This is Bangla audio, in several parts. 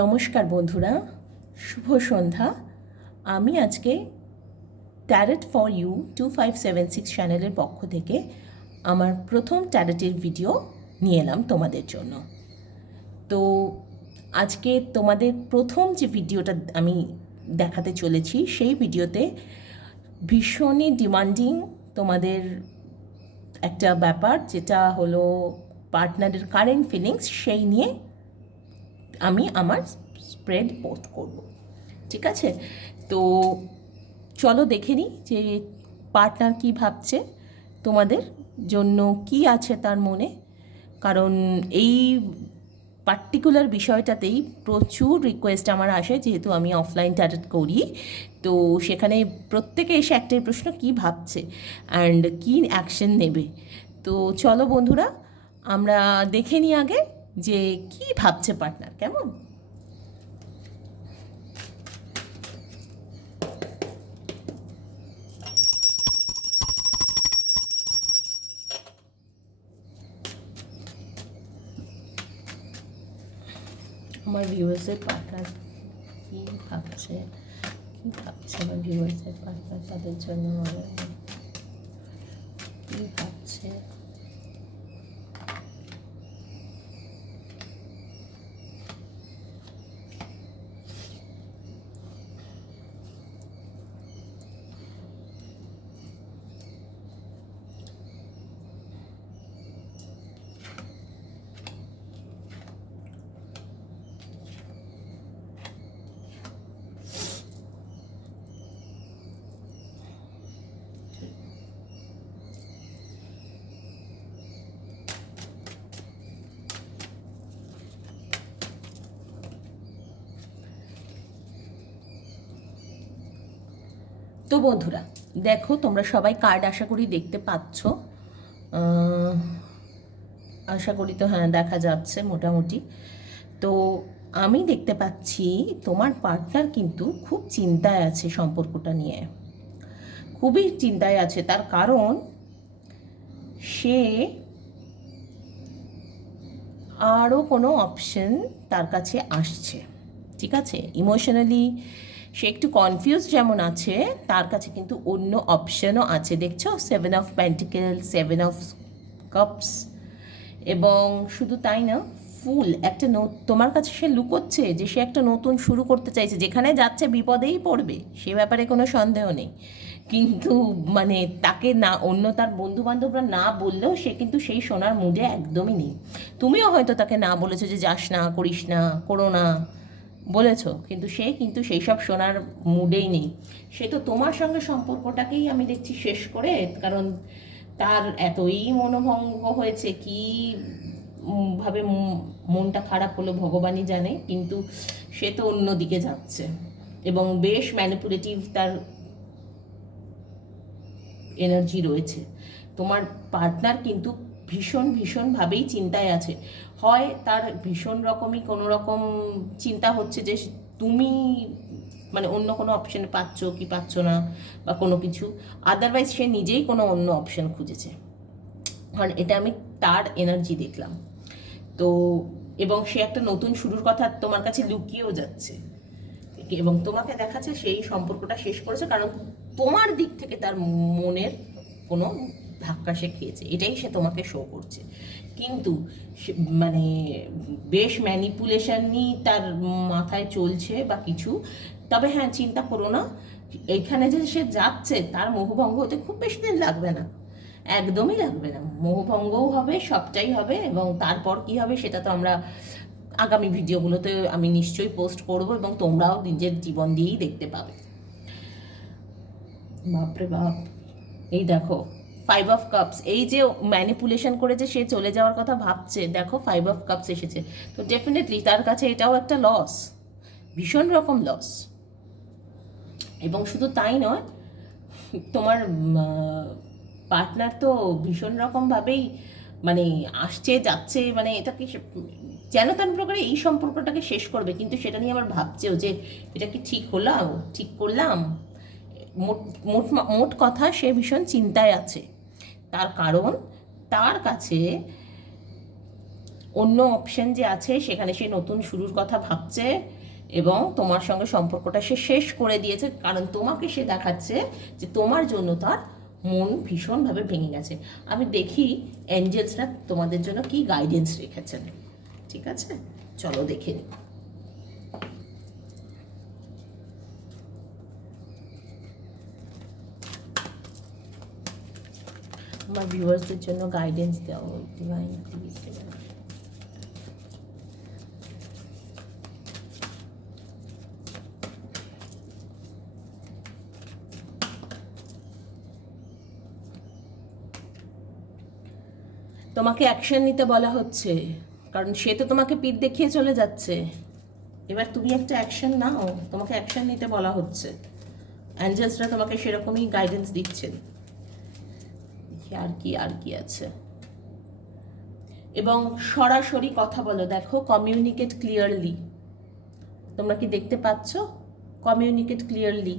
নমস্কার বন্ধুরা, শুভ সন্ধ্যা। আমি আজকে ট্যারট ফর ইউ 2576 চ্যানেলের পক্ষ থেকে আমার প্রথম ট্যারটের ভিডিও নিয়ে এলাম তোমাদের জন্য। তো আজকে তোমাদের প্রথম যে ভিডিওটা আমি দেখাতে চলেছি সেই ভিডিওতে ভীষণই ডিমান্ডিং তোমাদের একটা ব্যাপার, যেটা হলো পার্টনারের কারেন্ট ফিলিংস, সেই নিয়ে আমি আমার স্প্রেড পোস্ট করব। ঠিক আছে, তো চলো দেখে নিই যে পার্টনার কী ভাবছে, তোমাদের জন্য কি আছে তার মনে। কারণ এই পার্টিকুলার বিষয়টাতেই প্রচুর রিকোয়েস্ট আমার আসে, যেহেতু আমি অফলাইন ট্যারট করি। তো সেখানে প্রত্যেকে এসে একটাই প্রশ্ন, কি ভাবছে অ্যান্ড কী অ্যাকশন নেবে। তো চলো বন্ধুরা, আমরা দেখে নিই আগে যে কি ভাবছে পার্টনার। কেমন? আমার ভিউয়ার্সের পার্টনার কি ভাবছে, আমার ভিউয়ার্সের পার্টনার তাদের জন্য কি ভাবছে। তো বন্ধুরা দেখো, তোমরা সবাই কার্ড আশা করি দেখতে পাচ্ছ। আশা করি তো হ্যাঁ, দেখা যাচ্ছে মোটামুটি। তো আমি দেখতে পাচ্ছি তোমার পার্টনার কিন্তু খুব চিন্তায় আছে সম্পর্কটা নিয়ে, খুবই চিন্তায় আছে। তার কারণ সে আরও কোনো অপশন তার কাছে আসছে। ঠিক আছে, ইমোশনালি সে একটু কনফিউজ যেমন আছে, তার কাছে কিন্তু অন্য অপশনও আছে। দেখছো, 7 অফ পেন্টিকেল, 7 অফ কাপস, এবং শুধু তাই না, ফুল একটা তোমার কাছে সে লুকোচ্ছে যে সে একটা নতুন শুরু করতে চাইছে। যেখানে যাচ্ছে বিপদেই পড়বে, সে ব্যাপারে কোনো সন্দেহ নেই। কিন্তু মানে তাকে না, অন্য তার বন্ধু বান্ধবরা না বললেও সে কিন্তু সেই শোনার মুডে একদমই নেই। তুমিও হয়তো তাকে না বলেছো যে যাস না, করিস না, করো না, বলেছো, কিন্তু সে কিন্তু সেই সব শোনার মুডেই নেই। সে তো তোমার সঙ্গে সম্পর্কটাকেই আমি দেখছি শেষ করে, কারণ তার এতই মনোভঙ্গ হয়েছে, কি ভাবে মনটা খারাপ হলো ভগবানই জানে, কিন্তু সে তো অন্যদিকে যাচ্ছে এবং বেশ ম্যানিপুলেটিভ তার এনার্জি রয়েছে। তোমার পার্টনার কিন্তু ভীষণভাবেই চিন্তায় আছে। হয় তার ভীষণ রকমই কোনো রকম চিন্তা হচ্ছে যে তুমি মানে অন্য কোনো অপশন পাচ্ছ কি পাচ্ছ না বা কোনো কিছু, আদারওয়াইজ সে নিজেই কোনো অন্য অপশন খুঁজেছে। কারণ এটা আমি তার এনার্জি দেখলাম। তো এবং সে একটা নতুন শুরুর কথা তোমার কাছে লুকিয়েও যাচ্ছে, এবং তোমাকে দেখাচ্ছে সেই সম্পর্কটা শেষ করেছে কারণ তোমার দিক থেকে তার মনের কোনো ধাক্কা সে খেয়েছে, এটাই সে তোমাকে শো করছে। কিন্তু মানে বেশ ম্যানিপুলেশনই তার মাথায় চলছে বা কিছু। তবে হ্যাঁ, চিন্তা করো না, এখানে যে সে যাচ্ছে তার মোহভঙ্গ হতে খুব বেশি দিন লাগবে না, একদমই লাগবে না। মোহভঙ্গও হবে, সবটাই হবে, এবং তারপর কি হবে সেটা তো আমরা আগামী ভিডিওগুলোতে আমি নিশ্চয়ই পোস্ট করব, এবং তোমরাও নিজের জীবন দিয়েই দেখতে পাবে। বাপরে বাপ, এই দেখো 5 অফ কাপস, এই যে ম্যানিপুলেশন করে যে সে চলে যাওয়ার কথা ভাবছে, দেখো 5 অফ কাপস এসেছে। তো ডেফিনেটলি তার কাছে এটাও একটা লস, ভীষণ রকম লস। এবং শুধু তাই নয়, তোমার পার্টনার তো ভীষণ রকমভাবেই মানে আসছে যাচ্ছে, মানে এটাকে যেন তেন প্রকারে এই সম্পর্কটাকে শেষ করবে, কিন্তু সেটা নিয়ে আবার ভাবছেও যে এটা কি ঠিক হলাম, ঠিক করলাম। মোট মোট মোট কথা সে ভীষণ চিন্তায় আছে। তার কারণ তার কাছে অন্য অপশন যে আছে সেখানে সে নতুন শুরুর কথা ভাবছে এবং তোমার সঙ্গে সম্পর্কটা সে শেষ করে দিয়েছে, কারণ তোমাকে সে দেখাচ্ছে যে তোমার জন্য তার মন ভীষণভাবে ভেঙে গেছে। আমি দেখি অ্যাঞ্জেলসরা তোমাদের জন্য কি গাইডেন্স রেখেছেন। ঠিক আছে, চলো দেখে নিই। আমার ভিউয়ার্সদের জন্য গাইডেন্স দেওয়া ডিভাইন প্লিজ। তোমাকে অ্যাকশন নিতে বলা হচ্ছে, কারণ সে তো তোমাকে পিঠ দেখিয়ে চলে যাচ্ছে। এবার তুমি একটা অ্যাকশন নাও, তোমাকে অ্যাকশন নিতে বলা হচ্ছে। অ্যাঞ্জেলসরা তোমাকে সেরকমই গাইডেন্স দিচ্ছেন। আর কি আছে, এবং সরাসরি কথা বলো। দেখো, কমিউনিকেট ক্লিয়ারলি। তোমরা কি দেখতে পাচ্ছ? Communicate clearly,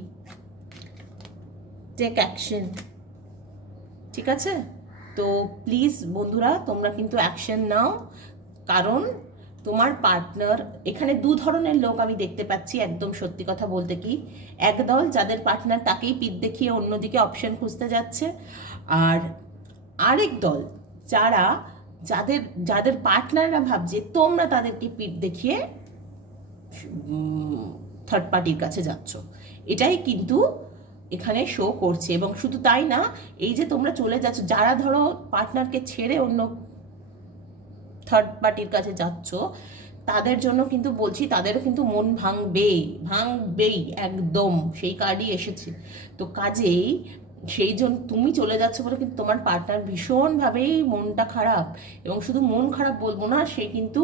take action. ঠিক আছে, তো প্লিজ বন্ধুরা তোমরা কিন্তু অ্যাকশন নাও, কারণ তোমার পার্টনার, এখানে দু ধরনের লোক আমি দেখতে পাচ্ছি। একদম সত্যি কথা বলতে কি, একদল যাদের পার্টনার তাকেই পিঠ দেখিয়ে অন্যদিকে অপশন খুঁজতে যাচ্ছে, আর আরেক দল যাদের পার্টনাররা ভাবছে তোমরা তাদেরকে পিঠ দেখিয়ে থার্ড পার্টির কাছে যাচ্ছ। এটাই কিন্তু এখানে শো করছে। এবং শুধু তাই না, এই যে তোমরা চলে যাচ্ছ, যারা ধরো পার্টনারকে ছেড়ে অন্য থার্ড পার্টির কাছে যাচ্ছ, তাদের জন্য কিন্তু বলছি, তাদেরও কিন্তু মন ভাঙবেই একদম। সেই কার্ডই এসেছে। তো কাজেই সেই জন্য তুমি চলে যাচ্ছ বলে কিন্তু তোমার পার্টনার ভীষণভাবেই মনটা খারাপ, এবং শুধু মন খারাপ বলবো না, সে কিন্তু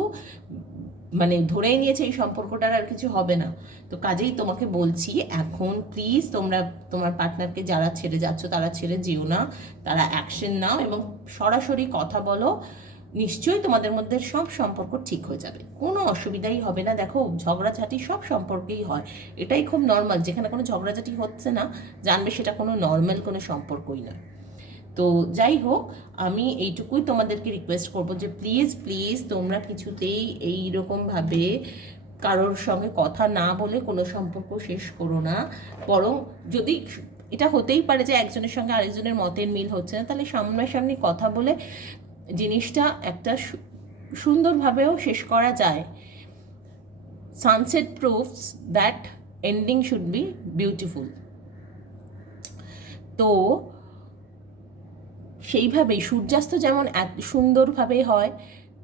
মানে ধরেই নিয়েছে এই সম্পর্কটার আর কিছু হবে না। তো কাজেই তোমাকে বলছি, এখন প্লিজ তোমরা তোমার পার্টনারকে যারা ছেড়ে যাচ্ছ তারা ছেড়ে যেও না, তারা অ্যাকশন নাও এবং সরাসরি কথা বলো। নিশ্চয়ই তোমাদের মধ্যে সব সম্পর্ক ঠিক হয়ে যাবে, কোনো অসুবিধাই হবে না। দেখো, ঝগড়াঝাটি সব সম্পর্কেই হয়, এটাই খুব নর্মাল। যেখানে কোনো ঝগড়াঝাটি হচ্ছে না, জানবে সেটা কোনো নর্মাল কোনো সম্পর্কই নয়। তো যাই হোক, আমি এইটুকুই তোমাদেরকে রিকোয়েস্ট করবো যে প্লিজ তোমরা কিছুতেই এইরকমভাবে কারোর সঙ্গে কথা না বলে কোনো সম্পর্ক শেষ করো না। বরং যদি এটা হতেই পারে যে একজনের সঙ্গে আরেকজনের মতের মিল হচ্ছে না, তাহলে সামনাসামনি কথা বলে জিনিসটা একটা সুন্দরভাবেও শেষ করা যায়। Sunset proves that ending should be beautiful. তো সেইভাবেই সূর্যাস্ত যেমন এত সুন্দরভাবে হয়,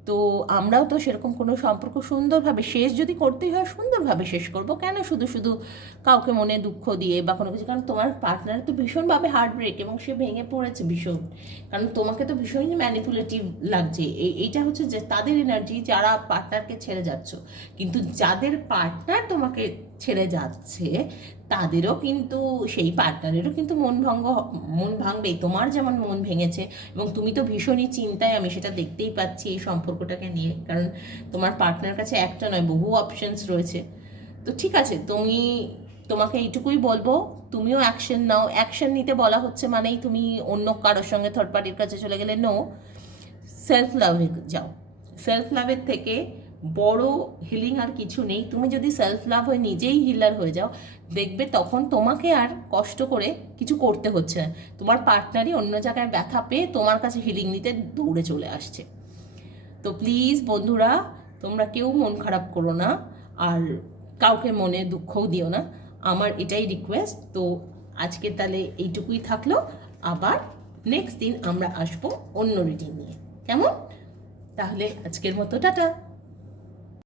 তো আমরাও তো সেরকম কোনো সম্পর্ক সুন্দরভাবে শেষ যদি করতেই হয় সুন্দরভাবে শেষ করব। কেন শুধু শুধু কাউকে মনে দুঃখ দিয়ে বা কোনো কিছু? কারণ তোমার পার্টনার তো ভীষণভাবে হার্ট ব্রেক এবং সে ভেঙে পড়েছে ভীষণ, কারণ তোমাকে তো ভীষণই ম্যানিপুলেটিভ লাগছে। এইটা হচ্ছে যে তাদের এনার্জি, যারা পার্টনারকে ছেড়ে যাচ্ছ। কিন্তু যাদের পার্টনার তোমাকে ছেড়ে যাচ্ছে তাদেরও কিন্তু, সেই পার্টনারেরও কিন্তু মন ভাঙবেই। তোমার যেমন মন ভেঙেছে এবং তুমি তো ভীষণই চিন্তায়, আমি সেটা দেখতেই পাচ্ছি এই সম্পর্কটাকে নিয়ে, কারণ তোমার পার্টনার কাছে একটা নয় বহু অপশনস রয়েছে। তো ঠিক আছে, তোমাকে এইটুকুই বলবো, তুমিও অ্যাকশন নাও। অ্যাকশন নিতে বলা হচ্ছে মানেই তুমি অন্য কারোর সঙ্গে থার্ড পার্টির কাছে চলে গেলে নো, সেলফ লাভে যাও। সেলফ লাভের থেকে বড় হিলিং আর কিছু নেই। তুমি যদি সেলফ লাভ হয়ে নিজেই হিলার হয়ে যাও, দেখবে তখন তোমাকে আর কষ্ট করে কিছু করতে হচ্ছে না। তোমার পার্টনারই অন্য জায়গায় ব্যথা পেয়ে তোমার কাছে হিলিং নিতে দৌড়ে চলে আসছে। তো প্লিজ বন্ধুরা, তোমরা কেউ মন খারাপ করো না, আর কাউকে মনে দুঃখও দিও না, আমার এটাই রিকোয়েস্ট। তো আজকে তাহলে এইটুকুই থাকলো, আবার নেক্সট দিন আমরা আসবো অন্য রিডিং নিয়ে। কেমন? তাহলে আজকের মতো টাটা।